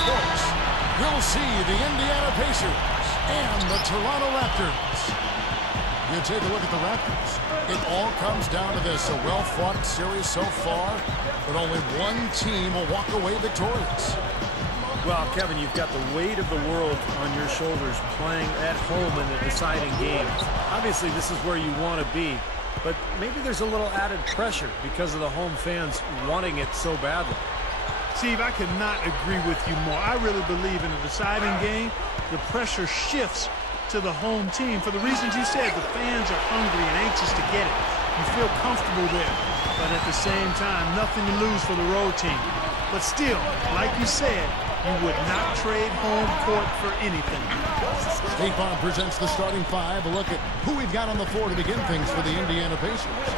sports, we'll see the Indiana Pacers and the Toronto Raptors. You take a look at the Raptors. It all comes down to this. A well-fought series so far, but only one team will walk away victorious. Well, Kevin, you've got the weight of the world on your shoulders playing at home in the deciding games. Obviously, this is where you want to be, but maybe there's a little added pressure because of the home fans wanting it so badly. Steve, I could not agree with you more. I really believe in a deciding game, the pressure shifts to the home team for the reasons you said. The fans are hungry and anxious to get it. You feel comfortable there, but at the same time, nothing to lose for the road team. But still, like you said, you would not trade home court for anything. State Farm presents the starting five. A look at who we've got on the floor to begin things for the Indiana Pacers.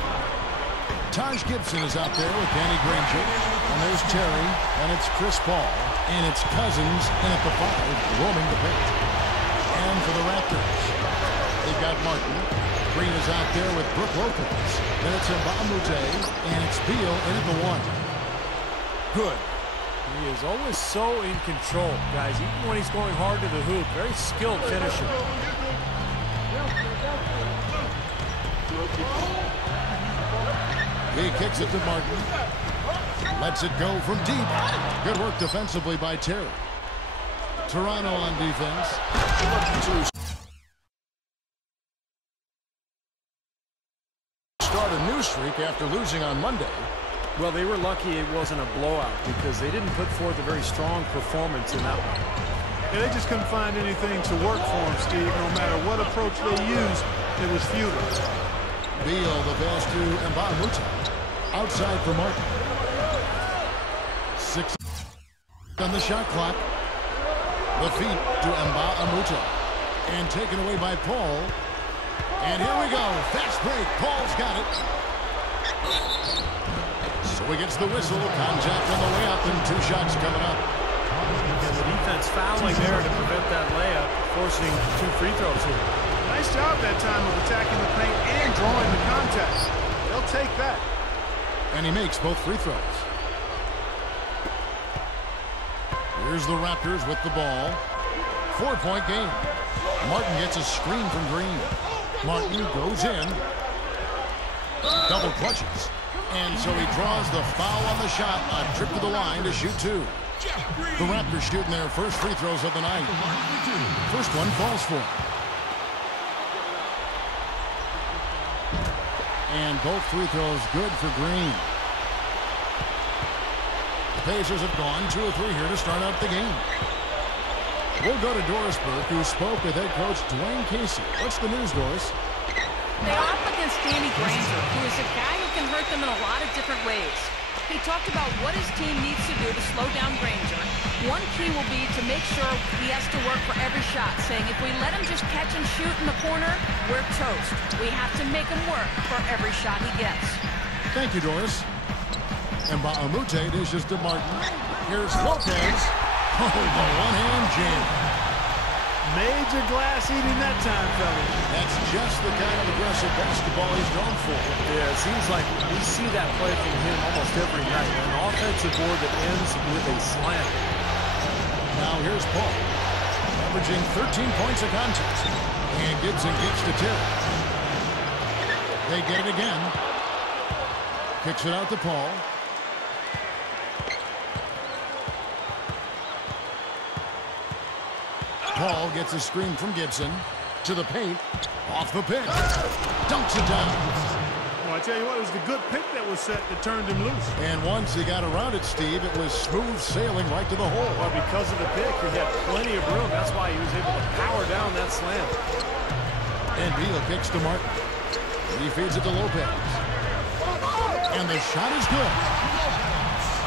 Taj Gibson is out there with Danny Granger. And there's Terry, and it's Chris Paul, and it's Cousins in at the 5, roaming the paint. And for the Raptors, they've got Martin. Green is out there with Brook Lopez. Then it's Mbah Moute, and it's Beal in at the 1. Good. He is always so in control, guys, even when he's going hard to the hoop. Very skilled finisher. He kicks it to Martin. Lets it go from deep. Good work defensively by Terry. Toronto on defense. Start a new streak after losing on Monday. Well, they were lucky it wasn't a blowout because they didn't put forth a very strong performance in that one. Yeah, they just couldn't find anything to work for them, Steve. No matter what approach they used, it was futile. Beal, the pass to Mbah Moute. Outside for Martin. 6 on the shot clock. The feet to Mbah Moute. And taken away by Paul. And here we go. Fast break. Paul's got it. So he gets the whistle. Contact on the way up and 2 shots coming up. And the defense fouling there to prevent that layup, forcing 2 free throws here. Nice job that time of attacking the paint and drawing the contact. They'll take that. And he makes both free throws. Here's the Raptors with the ball. 4-point game. Martin gets a screen from Green. Martin goes in. Double clutches. And so he draws the foul on the shot. A trip to the line to shoot 2. The Raptors shooting their first free throws of the night. First one falls for him. And both free throws good for Green. The Pacers have gone 2 or 3 here to start out the game. We'll go to Doris Burke, who spoke with head coach Dwayne Casey. What's the news, Doris? They're up against Danny Granger, who is a guy who can hurt them in a lot of different ways. He talked about what his team needs to do to slow down Granger. One key will be to make sure he has to work for every shot, saying if we let him just catch and shoot in the corner, we're toast. We have to make him work for every shot he gets. Thank you, Doris. And Moute dishes to Martin. Here's Lopez. Oh, the one-hand jam. Major glass eating that time, fellas. That's just the kind of aggressive basketball he's known for. Yeah, it seems like we see that play from him almost every night. An offensive board that ends with a slam. Now here's Paul, averaging 13 points a contest. And Gibson gets to Terry. They get it again. Kicks it out to Paul. Paul gets a screen from Gibson to the paint, off the pick, dunks it down. Well, I tell you what, it was the good pick that was set that turned him loose. And once he got around it, Steve, it was smooth sailing right to the hole. Well, because of the pick, he had plenty of room. That's why he was able to power down that slam. And Beal kicks to Martin. He feeds it to Lopez. And the shot is good.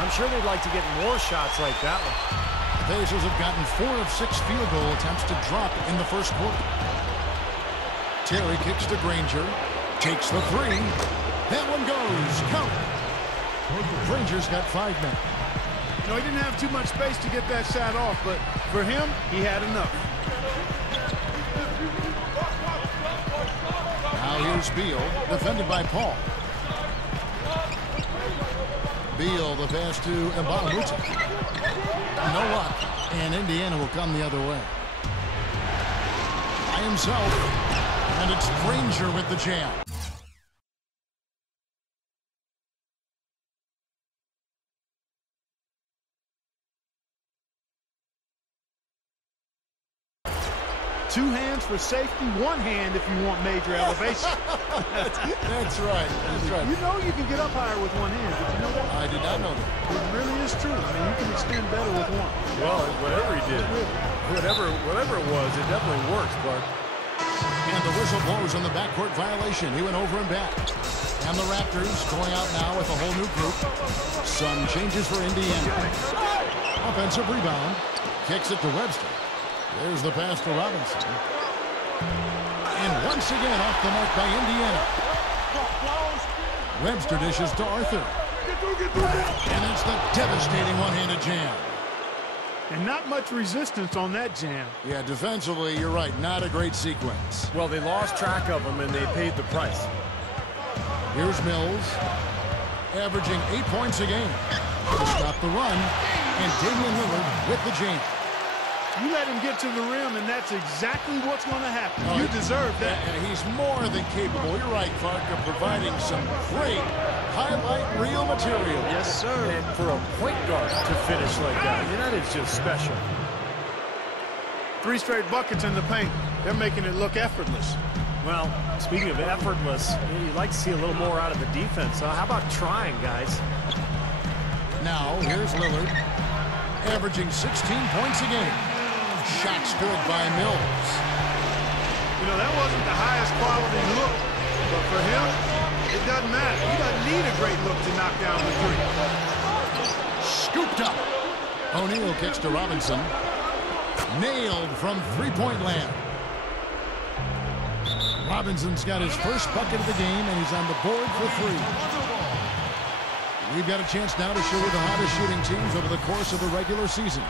I'm sure they'd like to get more shots like that one. The Pacers have gotten 4 of 6 field goal attempts to drop in the first quarter. Terry kicks to Granger. Takes the 3. That one goes. Count. Granger's got 5 men. You know, he didn't have too much space to get that shot off, but for him, he had enough. Now here's Beal, defended by Paul. Beal, the pass to Mbah Moute. No luck. And Indiana will come the other way. By himself. And it's Granger with the jam. Two hands for safety, one hand if you want major elevation. That's right. That's right. You know you can get up higher with one hand. Did you know that? I did not know that. It really is true. I mean, you can extend better with one. Well, whatever he did, whatever it was, it definitely works, Clark. And the whistle blows on the backcourt violation. He went over and back. And the Raptors going out now with a whole new group. Some changes for Indiana. Offensive rebound. Kicks it to Webster. There's the pass to Robinson. And once again off the mark by Indiana. Webster dishes to Arthur. And it's the devastating one-handed jam. And not much resistance on that jam. Yeah, defensively, you're right. Not a great sequence. Well, they lost track of him, and they paid the price. Here's Mills, averaging 8 points a game. To stop the run, and Damian Lillard with the jam. You let him get to the rim, and that's exactly what's going to happen. You deserve that. And he's more than capable, you're right, Clark, of providing some great highlight reel material. Yes, sir. And for a point guard to finish like that, I mean, that is just special. 3 straight buckets in the paint. They're making it look effortless. Well, speaking of effortless, you'd like to see a little more out of the defense. So how about trying, guys? Now, here's Lillard, averaging 16 points a game. Shot stood by Mills. You know, that wasn't the highest quality look, but for him, it doesn't matter. He doesn't need a great look to knock down the three. Scooped up. O'Neal kicks to Robinson. Nailed from three-point land. Robinson's got his first bucket of the game, and he's on the board for 3. We've got a chance now to show you the hottest shooting teams over the course of the regular season.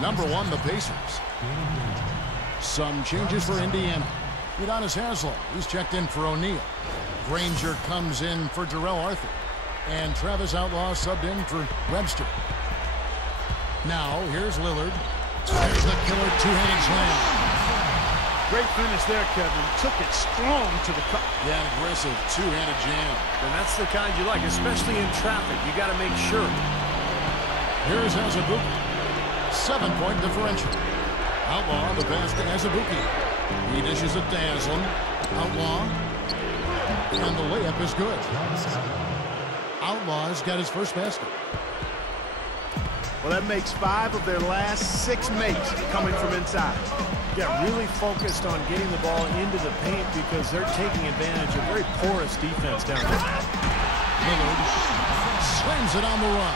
Number 1, the Pacers. Some changes for Indiana. Udonis Haslem, he's checked in for O'Neal. Granger comes in for Jarrell Arthur. And Travis Outlaw subbed in for Webster. Now, here's Lillard. There's the killer two-handed slam. Great finish there, Kevin. Took it strong to the cup. Yeah, an aggressive two-handed jam. And that's the kind you like, especially in traffic. You got to make sure. Here's Azubuike. 7-point differential. Outlaw, the pass to Azubuike. He dishes it to Haslem. Outlaw. And the layup is good. Outlaw's got his first basket. Well, that makes 5 of their last 6 makes coming from inside. Yeah, really focused on getting the ball into the paint because they're taking advantage of very porous defense down there. Lillard slams it on the run.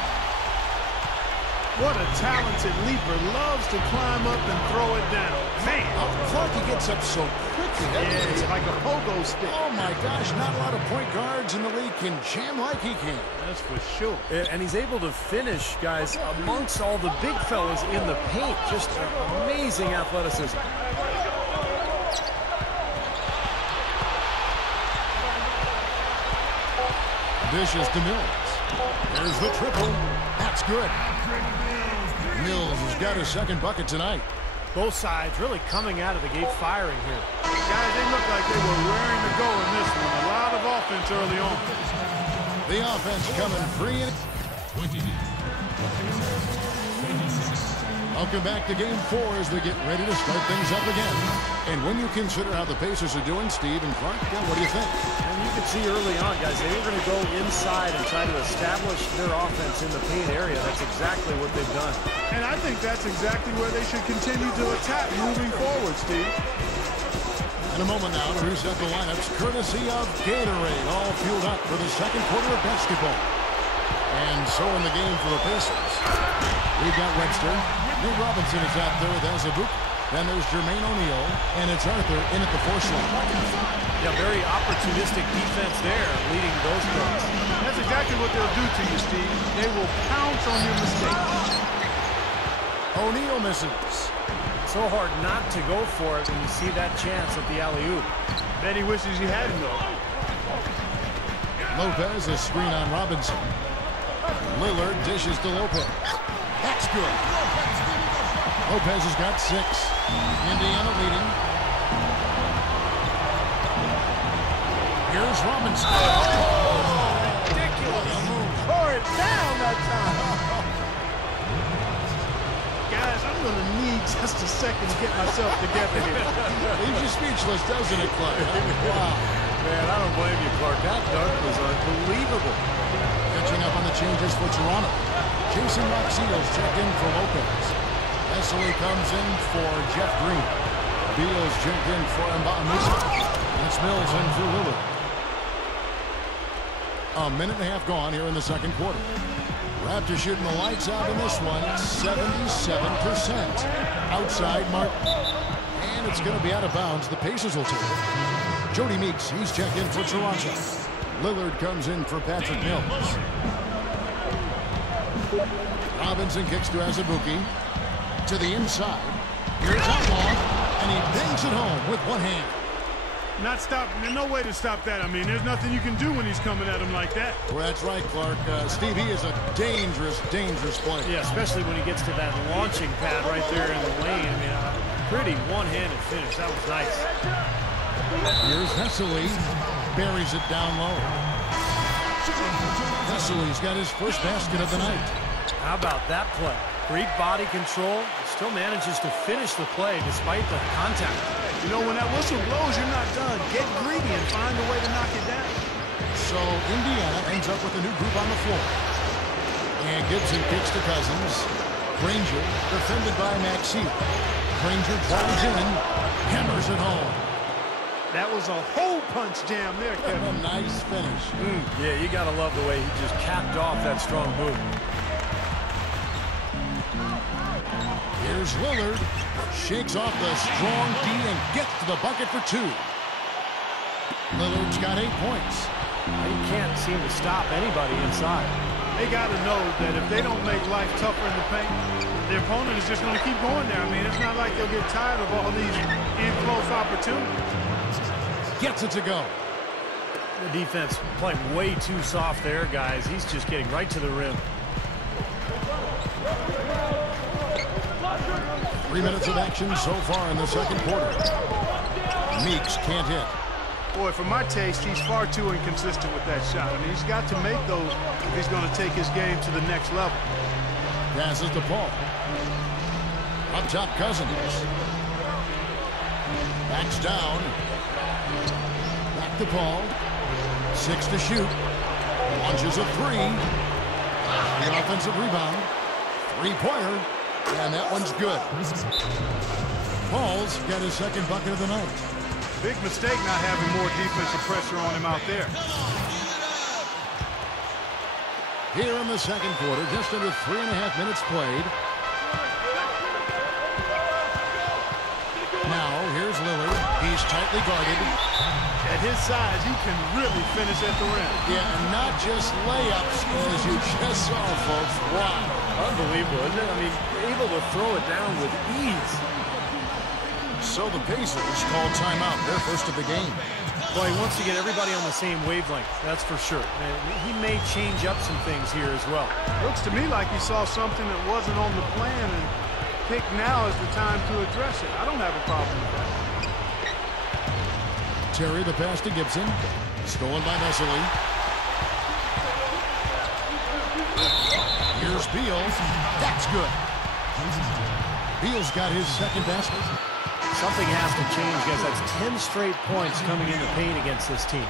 What a talented leaper. Loves to climb up and throw it down. Man. Clark, he gets up so quickly. Yeah, it's like a pogo stick. Oh, my gosh. Not a lot of point guards in the league can jam like he can. That's for sure. And he's able to finish, guys, amongst all the big fellas in the paint. Just amazing athleticism. Dishes to Mills. There's the triple. That's good. Mills has got his second bucket tonight. Both sides really coming out of the gate firing here. Guys, they look like they were raring to go in this one. A lot of offense early on. The offense coming free. Welcome back to Game 4 as we get ready to start things up again. And when you consider how the Pacers are doing, Steve and Clark, what do you think? And you could see early on, guys, they were going to go inside and try to establish their offense in the paint area. That's exactly what they've done. And I think that's exactly where they should continue to attack moving forward, Steve. In a moment now to reset the lineups, courtesy of Gatorade, all fueled up for the second quarter of basketball. And so in the game for the Pacers, we've got Webster. Nate Robinson is out there with Azubuike. Then there's Jermaine O'Neal, and it's Arthur in at the 4 slot. Yeah, very opportunistic defense there, leading those guys. That's exactly what they'll do to you, Steve. They will pounce on your mistakes. O'Neal misses. So hard not to go for it when you see that chance at the alley-oop. Bet he wishes he hadn't, though. Lopez, a screen on Robinson. Lillard dishes to Lopez. That's good. Lopez has got 6. Indiana leading. Here's Robinson. Oh, ridiculous. Tore it down that time. Guys, I'm going to need just a second to get myself together here. Leaves you speechless, doesn't it, Clark? Wow. Man, I don't blame you, Clark. That dunk was unbelievable. Catching up on the changes for Toronto. Jason Maxiell's checked in for Lopez. Maxiell comes in for Jeff Green. Beal's checked in for Mbah. And Mills in for Lillard. A minute and a half gone here in the second quarter. Raptors shooting the lights out in this one, 77%. Outside Martin. And it's going to be out of bounds. The Pacers will take it. Jody Meeks, he's checked in for Toronto. Lillard comes in for Patrick Mills. Robinson kicks to Azubuike. To the inside. Here's Outlaw. And he bangs it home with one hand. Not stop. There's no way to stop that. I mean, there's nothing you can do when he's coming at him like that. Well, that's right, Clark. Steve, he is a dangerous, dangerous player. Yeah, especially when he gets to that launching pad right there in the lane. I mean, pretty one-handed finish. That was nice. Here's Vesely. Buries it down low. Vesely's got his first basket of the night. How about that play? Great body control. Still manages to finish the play despite the contact. You know, when that whistle blows, you're not done. Get greedy and find a way to knock it down. So Indiana ends up with a new group on the floor. And Gibson kicks to Cousins. Granger defended by Maxiell. Granger drives in, hammers it home. That was a hole punch jam there, Kevin. A nice finish. Yeah, you got to love the way he just capped off that strong move. Here's Lillard. Shakes off the strong D and gets to the bucket for 2. Lillard's got 8 points. He can't seem to stop anybody inside. They got to know that if they don't make life tougher in the paint, their opponent is just going to keep going there. I mean, it's not like they'll get tired of all these in-close opportunities. Gets it to go. The defense playing way too soft there, guys. He's just getting right to the rim. 3 minutes of action so far in the second quarter. Meeks can't hit. Boy, for my taste, he's far too inconsistent with that shot. I mean, he's got to make those if he's going to take his game to the next level. Passes to Paul. Up top, Cousins. Backs down. Back to Paul. 6 to shoot. Launches a 3. The offensive rebound. 3-pointer. And that one's good. Paul's got his second bucket of the night. Big mistake not having more defensive pressure on him out there. Here in the second quarter, just under 3.5 minutes played. Now, here's Lillard. He's tightly guarded. At his size, he can really finish at the rim. Yeah, and not just layups, as you just saw, folks. Wow. Unbelievable, isn't it? I mean, able to throw it down with ease. So the Pacers call timeout, their first of the game. Well, he wants to get everybody on the same wavelength, that's for sure. And he may change up some things here as well. Looks to me like he saw something that wasn't on the plan and picked now is the time to address it. I don't have a problem with that. Terry, the pass to Gibson. Stolen by Maxiell. Here's Beal. That's good. Beal's got his second basket. Something has to change, guys. That's 10 straight points coming in the paint against this team.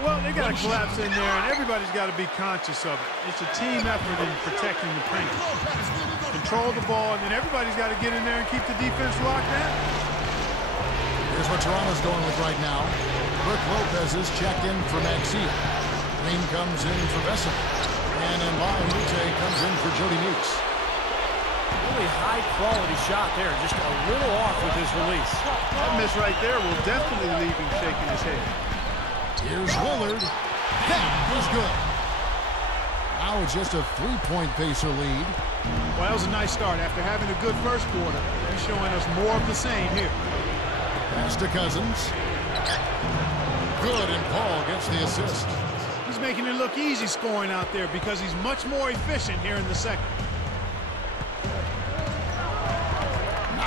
Well, they got to collapse in there, and everybody's got to be conscious of it. It's a team effort in protecting the paint. Control the ball, and then everybody's got to get in there and keep the defense locked down. Here's what Toronto's going with right now. Lopez is checked in for Maxiell. Green comes in for Vesely. And Moute comes in for Jody Meeks. Really high-quality shot there. Just a little off with his release. That miss right there will definitely leave him shaking his head. Here's Lillard. That was good. Now it's just a 3-point Pacer lead. Well, that was a nice start. After having a good first quarter, he's showing us more of the same here. Pass to Cousins. Good, and Paul gets the assist. He's making it look easy scoring out there because he's much more efficient here in the second.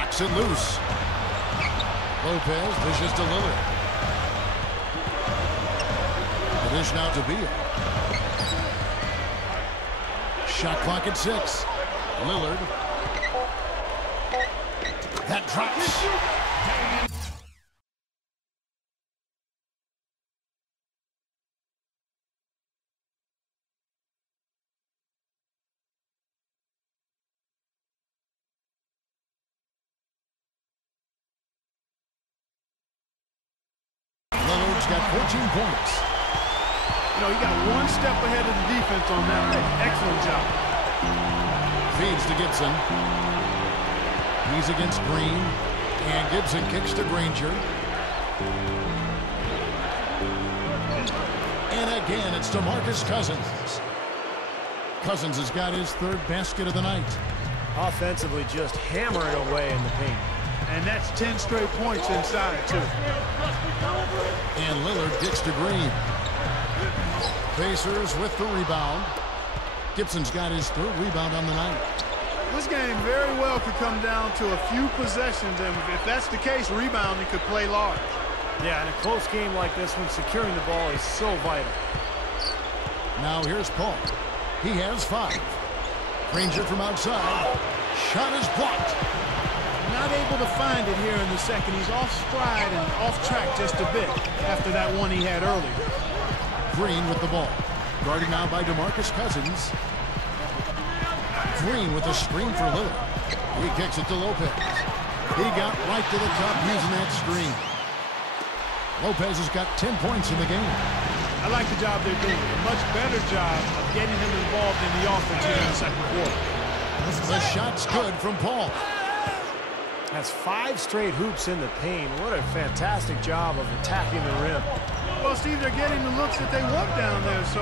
Knocks it loose. Lopez dishes to Lillard. The dish now to Beal. Shot clock at 6. Lillard. That drops. Lillard's got 14 points. You know, he got one step ahead of the defense on that. Excellent job. Feeds to Gibson. He's against Green. And Gibson kicks to Granger. And again, it's DeMarcus Cousins. Cousins has got his 3rd basket of the night. Offensively, just hammering away in the paint. And that's 10 straight points inside, too. And Lillard gets to Green. Pacers with the rebound. Gibson's got his 3rd rebound on the night. This game very well could come down to a few possessions, and if that's the case, rebounding could play large. Yeah, in a close game like this one, securing the ball is so vital. Now here's Paul. He has 5. Granger from outside. Shot is blocked. Not able to find it here in the second. He's off stride and off track just a bit after that one he had earlier. Green with the ball. Guarded now by DeMarcus Cousins. Green with a screen for Lillard. He kicks it to Lopez. He got right to the top using that screen. Lopez has got 10 points in the game. I like the job they're doing. A much better job of getting him involved in the offense here in the second quarter. The shot's good from Paul. That's 5 straight hoops in the paint. What a fantastic job of attacking the rim. Well, Steve, they're getting the looks that they want down there, so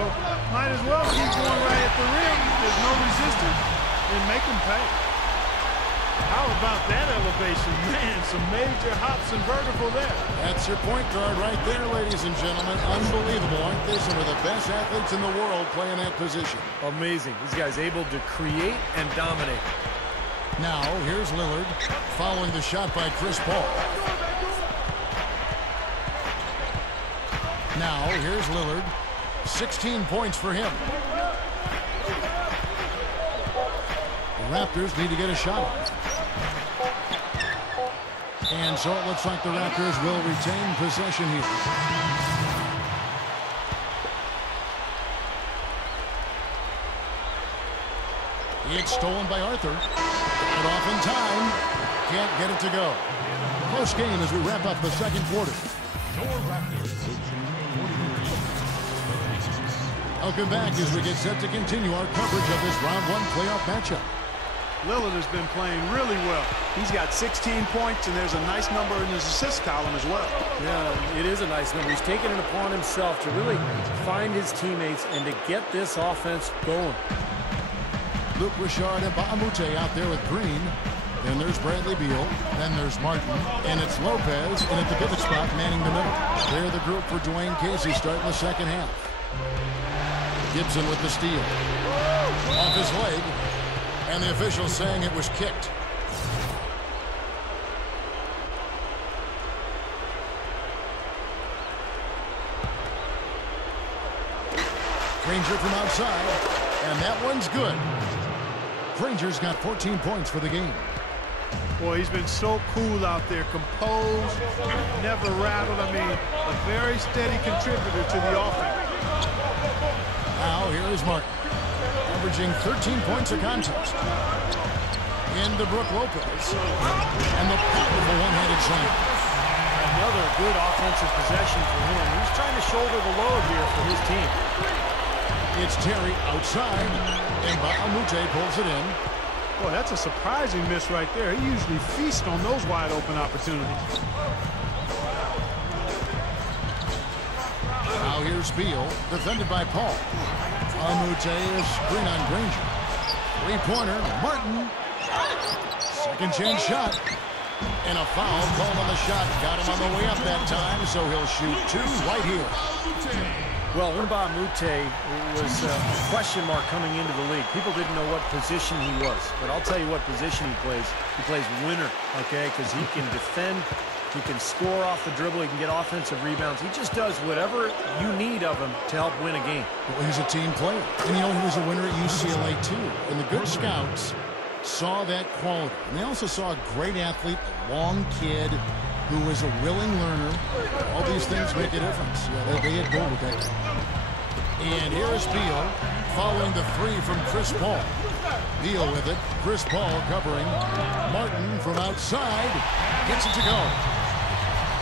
might as well keep going right at the rim. There's no resistance, and make them pay. How about that elevation? Man, some major hops and vertical there. That's your point guard right there, ladies and gentlemen. Unbelievable, aren't they? Some of the best athletes in the world playing that position. Amazing. These guys able to create and dominate. Now, here's Lillard following the shot by Chris Paul. Now, here's Lillard. 16 points for him. The Raptors need to get a shot. And so it looks like the Raptors will retain possession here. It's stolen by Arthur. Got it off in time. Can't get it to go. Close game as we wrap up the second quarter. Welcome back as we get set to continue our coverage of this round 1 playoff matchup. Lillard has been playing really well. He's got 16 points, and there's a nice number in his assist column as well. Yeah, it is a nice number. He's taken it upon himself to really find his teammates and to get this offense going. Luke Richard and Moute out there with Green. Then there's Bradley Beal. Then there's Martin. And it's Lopez. And at the pivot spot, manning the middle. They're the group for Dwayne Casey starting the second half. Gibson with the steal. Off his leg. And the official saying it was kicked. Granger from outside. And that one's good. Granger's got 14 points for the game. Boy, he's been so cool out there. Composed, never rattled. I mean, a very steady contributor to the offense. Now, here is Martin. Averaging 13 points a contest. Into Brook Lopez. And the powerful one-handed slam. Another good offensive possession for him. He's trying to shoulder the load here for his team. It's Terry outside. And Moute pulls it in. Boy, that's a surprising miss right there. He usually feasts on those wide-open opportunities. Now here's Beal, defended by Paul. Moute is screen on Granger. Three-pointer, Martin. Second chance shot. And a foul called on the shot. Got him on the way up that time, so he'll shoot 2 right here. Well, Moute was a question mark coming into the league. People didn't know what position he was. But I'll tell you what position he plays. He plays winner, okay, because he can defend, he can score off the dribble, he can get offensive rebounds. He just does whatever you need of him to help win a game. Well, he's a team player. And, you know, he was a winner at UCLA, too. And the good scouts saw that quality. And they also saw a great athlete, a long kid, who is a willing learner. All these things make a difference. Yeah, they had gold with that. And here's Beal following the three from Chris Paul. Beal with it. Chris Paul covering. Martin from outside gets it to go.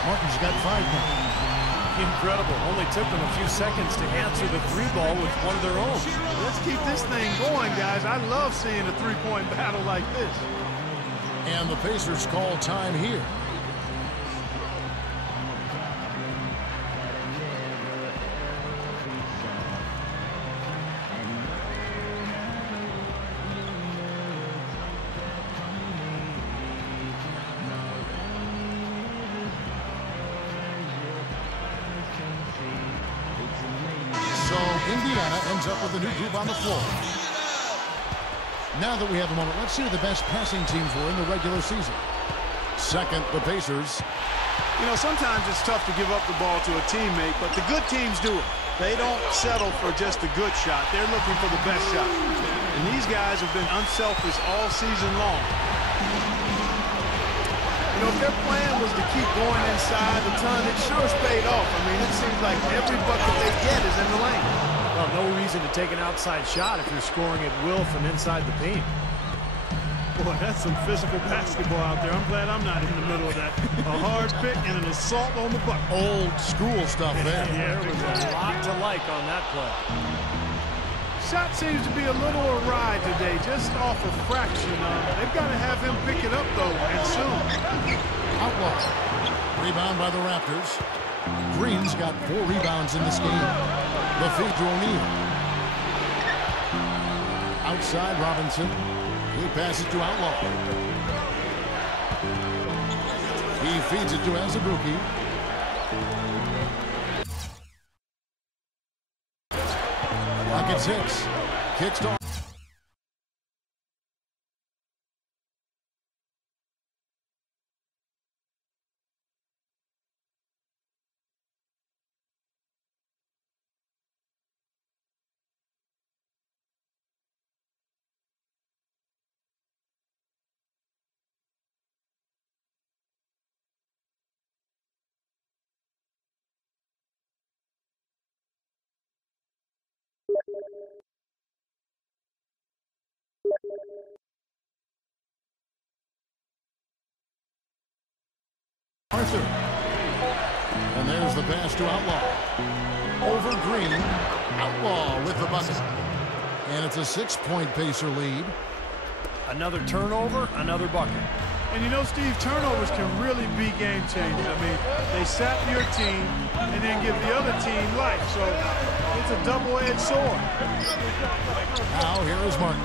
Martin's got 5 now. Incredible. Only took them a few seconds to answer the 3 ball with one of their own. Let's keep this thing going, guys. I love seeing a 3-point battle like this. And the Pacers call time here. Indiana ends up with a new group on the floor. Now that we have a moment, let's see who the best passing teams were in the regular season. Second, the Pacers. You know, sometimes it's tough to give up the ball to a teammate, but the good teams do it. They don't settle for just a good shot. They're looking for the best shot. And these guys have been unselfish all season long. You know, if their plan was to keep going inside the ton, it sure paid off. I mean, it seems like every bucket they get is in the lane. Well, no reason to take an outside shot if you're scoring at will from inside the paint. Boy, that's some physical basketball out there. I'm glad I'm not in the middle of that. A hard pick and an assault on the bucket. Old school stuff there. Yeah, there was a lot to like on that play. Shot seems to be a little awry today, just off a fraction. They've got to have him pick it up, though, and soon. Outlaw. Rebound by the Raptors. Green's got 4 rebounds in this game. The feed to O'Neal. Outside Robinson. He passes to Outlaw. He feeds it to Azubuike. Rockets hits. Kicks to Arthur. And there's the pass to Outlaw. Over Green. Outlaw with the bucket. And it's a 6-point Pacer lead. Another turnover, another bucket. And you know, Steve, turnovers can really be game changers. I mean, they sap your team and then give the other team life. So it's a double-edged sword. Now here is Martin.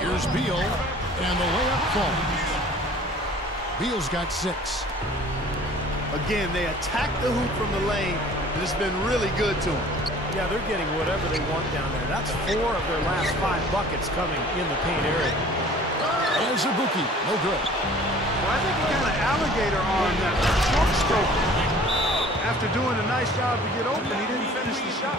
Here's Beal. And the layup falls. Beal's got 6. Again, they attack the hoop from the lane, and it's been really good to them. Yeah, they're getting whatever they want down there. That's 4 of their last 5 buckets coming in the paint area. Azubuike, no good. Well, I think he kind of alligator armed that short stroke. After doing a nice job to get open, he didn't finish the shot.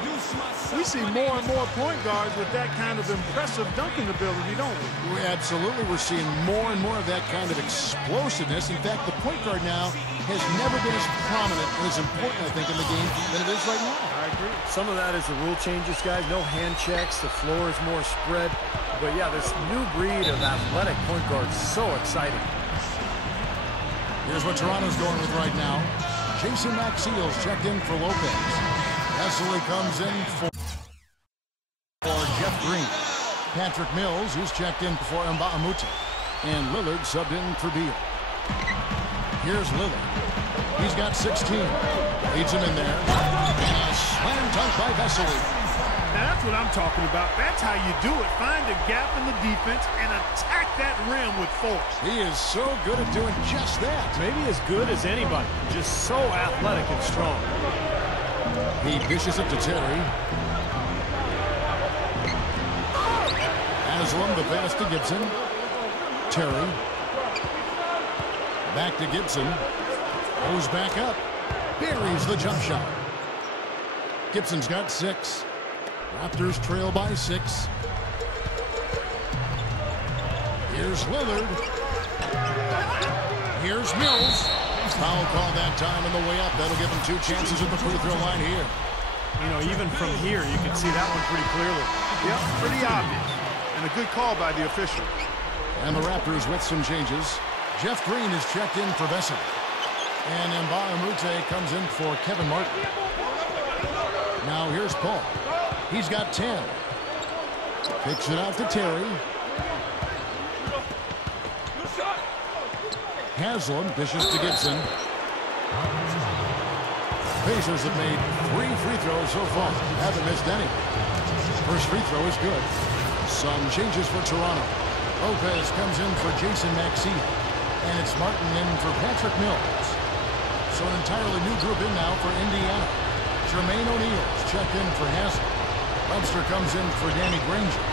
We see more and more point guards with that kind of impressive dunking ability, don't we? Absolutely. We're seeing more and more of that kind of explosiveness. In fact, the point guard now has never been as prominent and as important, I think, in the game than it is right now. I agree. Some of that is the rule changes, guys. No hand checks. The floor is more spread. But, yeah, this new breed of athletic point guards is so exciting. Here's what Toronto's going with right now. Jason Maxiell's checked in for Lopez. Wesley comes in for Jeff Green. Patrick Mills, who's checked in for Mbah Moute. And Lillard subbed in for Beal. Here's Lillard. He's got 16. Leads him in there. And a slam dunk by Wesley. Now that's what I'm talking about. That's how you do it. Find a gap in the defense and attack that rim with force. He is so good at doing just that. Maybe as good as anybody. Just so athletic and strong. He dishes it to Terry. Haslam, the pass to Gibson. Terry. Back to Gibson. Goes back up. Buries the jump shot. Gibson's got 6. Raptors trail by 6. Here's Lillard. Here's Mills. Foul call that time on the way up. That'll give him 2 chances at the free throw line here. You know, even from here, you can see that one pretty clearly. Yep, pretty obvious. And a good call by the official. And the Raptors with some changes. Jeff Green is checked in for Vesey. And Moute comes in for Kevin Martin. Now here's Paul. He's got 10. Kicks it out to Terry. Haslam dishes to Gibson. Pacers have made 3 free throws so far. Haven't missed any. First free throw is good. Some changes for Toronto. Lopez comes in for Jason Maxiell. And it's Martin in for Patrick Mills. So an entirely new group in now for Indiana. Jermaine O'Neal's checked in for Haslam. Webster comes in for Danny Granger.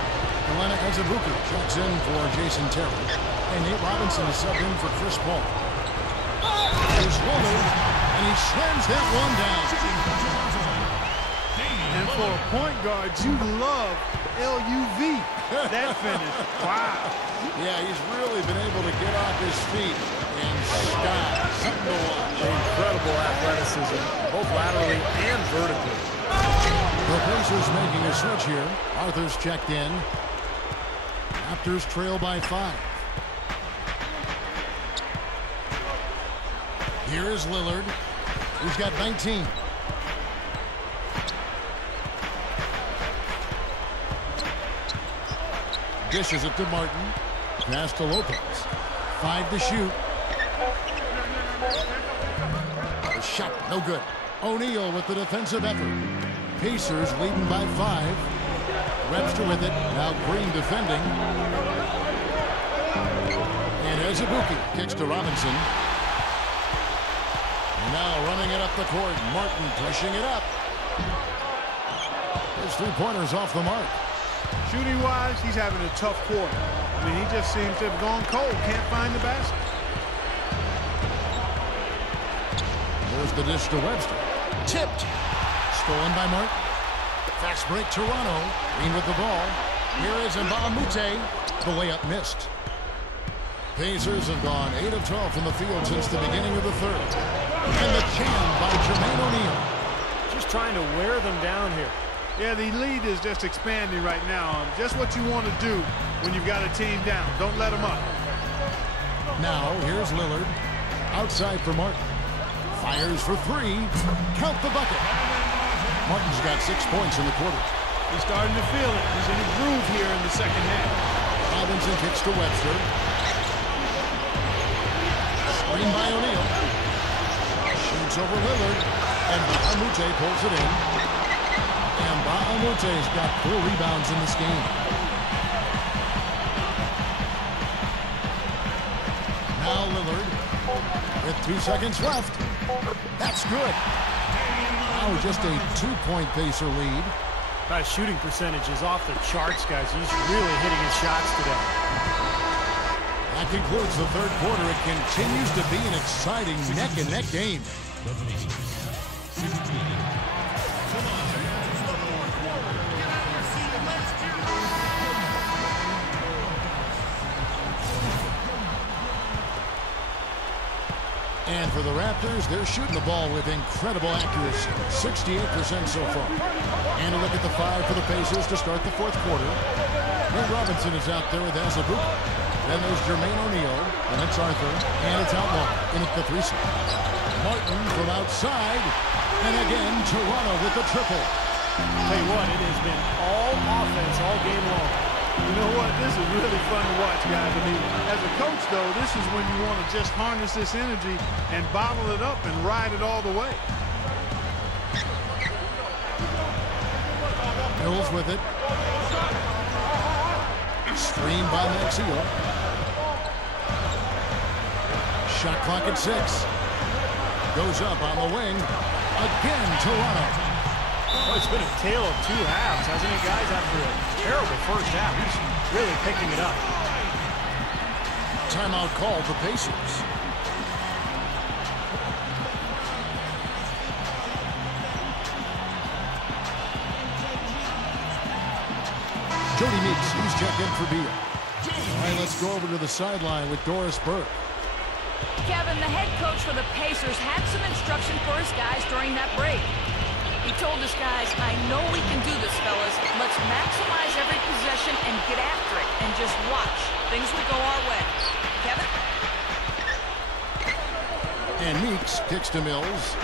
Elena Azubuike checks in for Jason Terry. And Nate Robinson is subbed in for Chris Paul. There's Lillard, and he slams that one down. And for a point guard, you love LUV. That finish. Wow. Yeah, he's really been able to get off his feet and stop. Something to watch. Incredible athleticism, both laterally and vertically. The Pacers making a switch here. Arthur's checked in. Raptors trail by 5. Here is Lillard. He's got 19. Dishes it to Martin. Pass to Lopez. 5 to shoot. The shot, no good. O'Neal with the defensive effort. Pacers leading by 5. Webster with it. Now Green defending. And Azubuike kicks to Robinson. And now running it up the court. Martin pushing it up. His 3-pointers off the mark. Shooting-wise, he's having a tough quarter. I mean, he just seems to have gone cold. Can't find the basket. There's the dish to Webster. Tipped. Stolen by Martin. Fast break Toronto. Green with the ball. Here is Moute. The layup missed. Pacers have gone 8 of 12 from the field since the beginning of the third. And the jam by Jermaine O'Neal. Just trying to wear them down here. Yeah, the lead is just expanding right now. Just what you want to do when you've got a team down. Don't let them up. Now, here's Lillard. Outside for Martin. Fires for 3. Count the bucket. Martin's got 6 points in the quarter. He's starting to feel it. He's in a groove here in the second half. Robinson kicks to Webster. Screen by O'Neal. Shoots over Lillard. And Moute pulls it in. And Moute's got 4 rebounds in this game. Now Lillard with 2 seconds left. That's good. Now just a 2-point Pacer lead. That shooting percentage is off the charts, guys. He's really hitting his shots today. That concludes the third quarter. It continues to be an exciting neck-and-neck game. And for the Raptors, they're shooting the ball with incredible accuracy. 68% so far. And a look at the 5 for the Pacers to start the fourth quarter. Nate Robinson is out there with Azubuike. Then there's Jermaine O'Neal. And it's Arthur. And it's Outlaw in at the 3-side. Martin from outside. And again, Toronto with the triple. Tell you what, it has been all offense all game long. You know what? This is really fun to watch, guys. I mean, as a coach, though, this is when you want to just harness this energy and bottle it up and ride it all the way. Mills with it. Screen by Maxiell. Shot clock at 6. Goes up on the wing. Again, Toronto. Well, it's been a tale of two halves, hasn't it, guys? After a terrible first half, he's really picking it up. Timeout call for Pacers. Jody Meeks, he's checked in for Beal. All right, let's go over to the sideline with Doris Burke. Kevin, the head coach for the Pacers had some instruction for his guys during that break. He told his guys, I know we can do this, fellas. Let's maximize every possession and get after it and just watch. Things will go our way. Kevin? And Meeks kicks to Mills.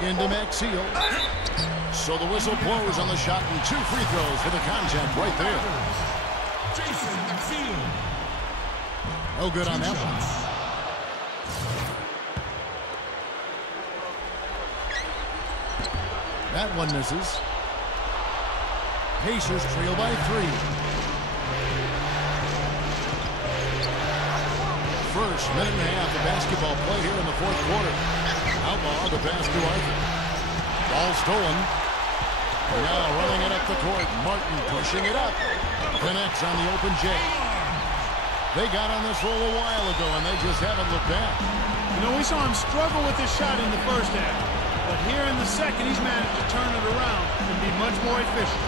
Into Maxiell. So the whistle blows on the shot and 2 free throws for the contact right there. No good on that one. That one misses. Pacers trail by 3. First minute and a half of basketball play here in the fourth quarter. Outlaw the pass to Arthur. Ball stolen. Now running it up the court. Martin pushing it up. Connects on the open J. They got on this roll a while ago, and they just haven't looked back. You know, we saw him struggle with his shot in the first half. But here in the second, he's managed to turn it around and be much more efficient.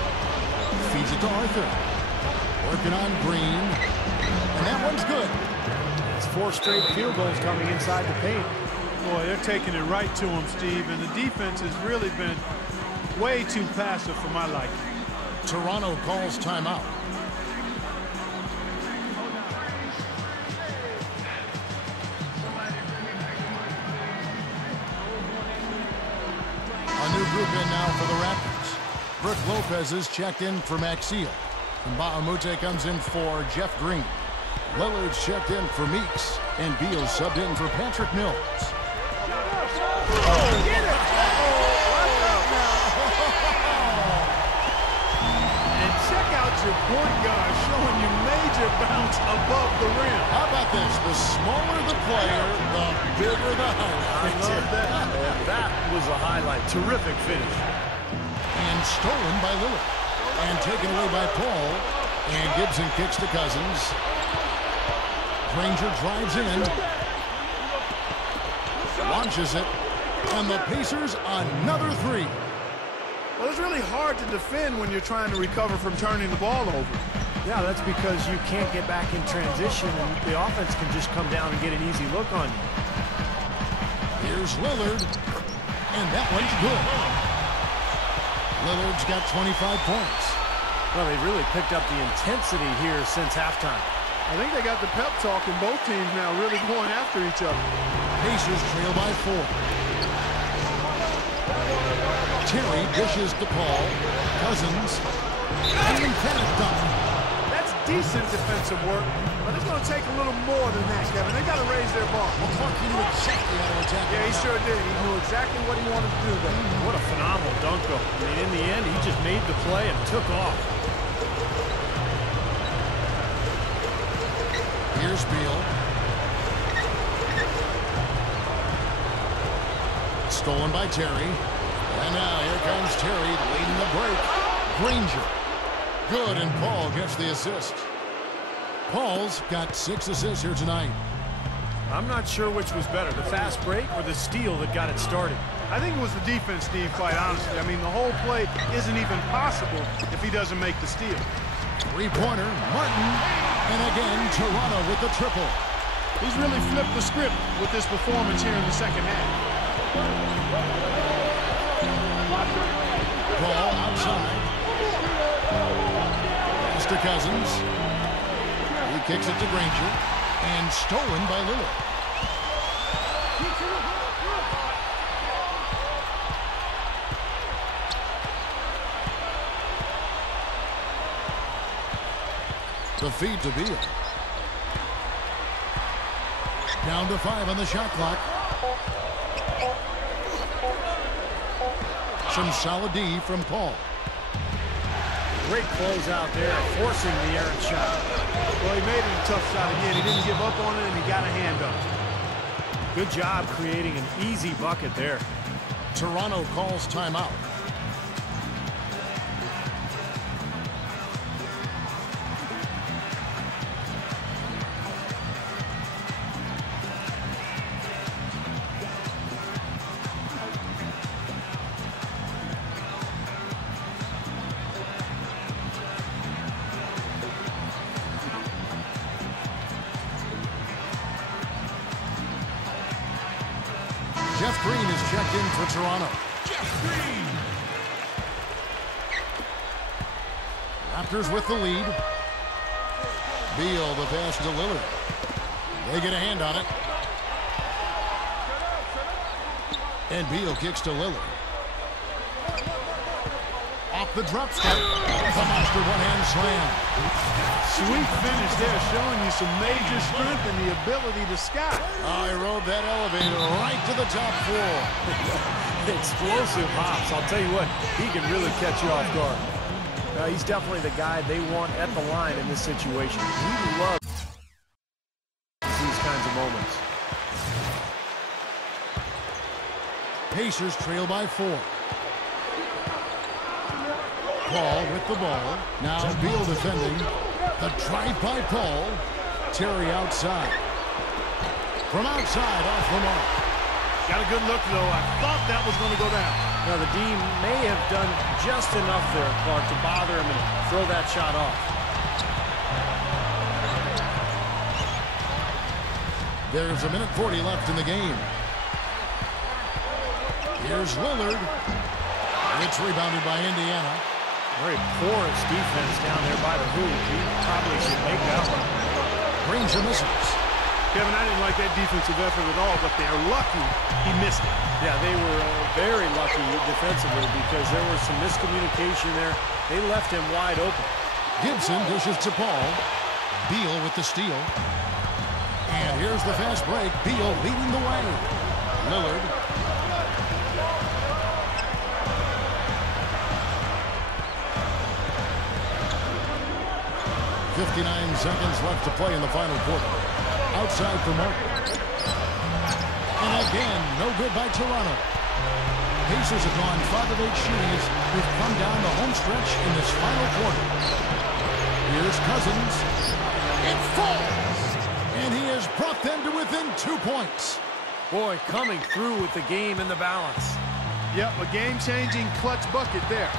Feeds it to Arthur. Working on Green. And that one's good. It's 4 straight field goals coming inside the paint. Boy, they're taking it right to him, Steve. And the defense has really been way too passive for my liking. Toronto calls timeout. A new group in now for the Raptors. Brooke Lopez is checked in for Maxiell. Mbah Moute comes in for Jeff Green. Lillard's checked in for Meeks. And Beal subbed in for Patrick Mills. Oh, get it! And check out your point guard showing you major bounce above the rim. How about this? The smaller the player, the bigger the highlight. I love that. That was a highlight. Terrific finish. And stolen by Lillard. And taken away by Paul. And Gibson kicks to Cousins. Granger drives in. Launches it. And the Pacers another 3. Well, it's really hard to defend when you're trying to recover from turning the ball over. Yeah, that's because you can't get back in transition, and the offense can just come down and get an easy look on you. Here's Lillard. And that one's good. Lillard's got 25 points. Well, they've really picked up the intensity here since halftime. I think they got the pep talk in both teams now really going after each other. Pacers trail by 4. Terry dishes to Paul. Cousins. And emphatic dunk. That's decent defensive work, but it's going to take a little more than that, Kevin. They got to raise their bar. Well, Clark, he knew exactly how to attack. Yeah, he sure did. He knew exactly what he wanted to do there. What a phenomenal dunk, though. I mean, in the end, he just made the play and took off. Here's Beal. Stolen by Terry. And now here comes Terry leading the break. Granger. Good, and Paul gets the assist. Paul's got 6 assists here tonight. I'm not sure which was better, the fast break or the steal that got it started. I think it was the defense, Steve, quite honestly. I mean, the whole play isn't even possible if he doesn't make the steal. 3-pointer, Martin. And again, Toronto with the triple. He's really flipped the script with this performance here in the second half. Ball outside. Pass to Cousins. He kicks it to Granger. And stolen by Lillard. The feed to Beal. Down to 5 on the shot clock. Some solid D from Paul. great close out there, forcing the errant shot. Well, he made it a tough shot again. He didn't give up on it, and he got a hand up. Good job creating an easy bucket there. Toronto calls timeout. Jeff Green is checked in for Toronto. Jeff Green. Raptors with the lead. Beal the pass to Lillard. They get a hand on it. And Beal kicks to Lillard. Off the drop step. The monster one-hand slam. Sweet finish there, showing you some major strength and the ability to sky. Oh, he rode that elevator right to the top floor. Explosive hops. I'll tell you what, he can really catch you off guard. He's definitely the guy they want at the line in this situation. He loves these kinds of moments. Pacers trail by 4. Paul with the ball. Now Beal defending. The drive by Paul. Terry outside. From outside, off the mark. Got a good look, though. I thought that was going to go down. Now, the D may have done just enough there, Clark, to bother him and throw that shot off. There's a minute 40 left in the game. Here's Lillard. It's rebounded by Indiana. Very porous defense down there by the hoop. He probably should make that one. Granger misses. Kevin, I didn't like that defensive effort at all, but they're lucky he missed it. Yeah, they were very lucky defensively because there was some miscommunication there. They left him wide open. Gibson dishes to Paul. Beal with the steal. And here's the fast break. Beal leading the way. Lillard. .59 seconds left to play in the final quarter. Outside for Moute. And again, no good by Toronto. Pacers have gone 5 of 8 shooting as we've come down the home stretch in this final quarter. Here's Cousins. It falls! And he has brought them to within 2 points. Boy, coming through with the game in the balance. Yep, a game-changing clutch bucket there.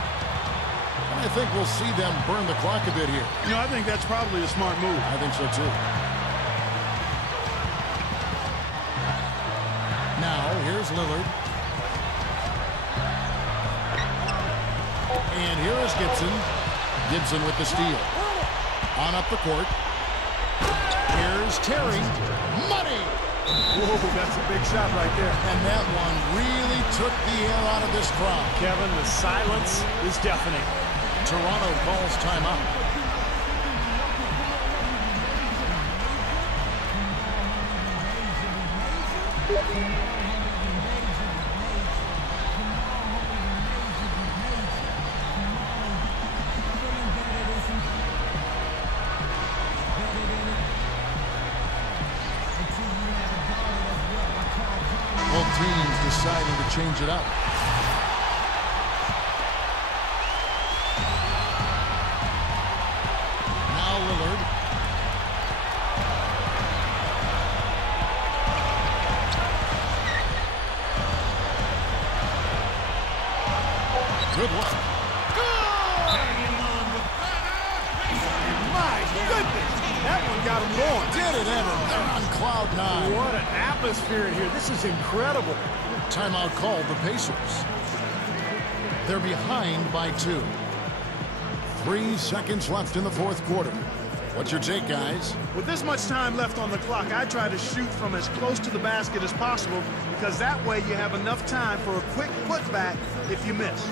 And I think we'll see them burn the clock a bit here. You know, I think that's probably a smart move. I think so, too. Now, here's Lillard. And here is Gibson. Gibson with the steal. On up the court. Here's Terry. Money! Whoa, that's a big shot right there. And that one really took the air out of this crowd. Kevin, the silence is deafening. Toronto calls timeout. Both teams deciding to change it up. Now Lillard. Good luck. My goodness, that one got him going. Did it ever? They're on cloud 9. What an atmosphere in here. This is incredible. Timeout called the Pacers. They're behind by 2. 3 seconds left in the fourth quarter. What's your take, guys? With this much time left on the clock, I try to shoot from as close to the basket as possible because that way you have enough time for a quick putback if you miss.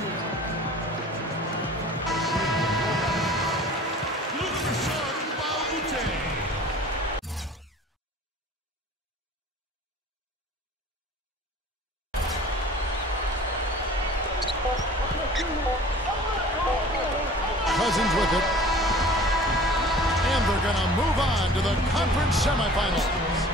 Cousins with it. And they're going to move on to the conference semifinals.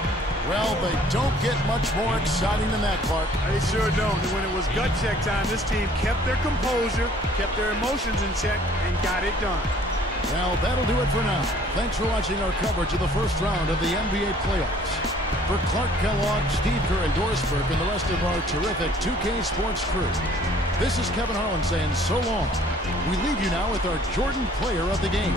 Well, they don't get much more exciting than that, Clark. They sure don't. And when it was gut check time, this team kept their composure, kept their emotions in check, and got it done. Well, that'll do it for now. Thanks for watching our coverage of the first round of the NBA playoffs. For Clark Kellogg, Steve Kerr, and Doris Burke, and the rest of our terrific 2K Sports crew, this is Kevin Harlan saying so long. We leave you now with our Jordan Player of the Game.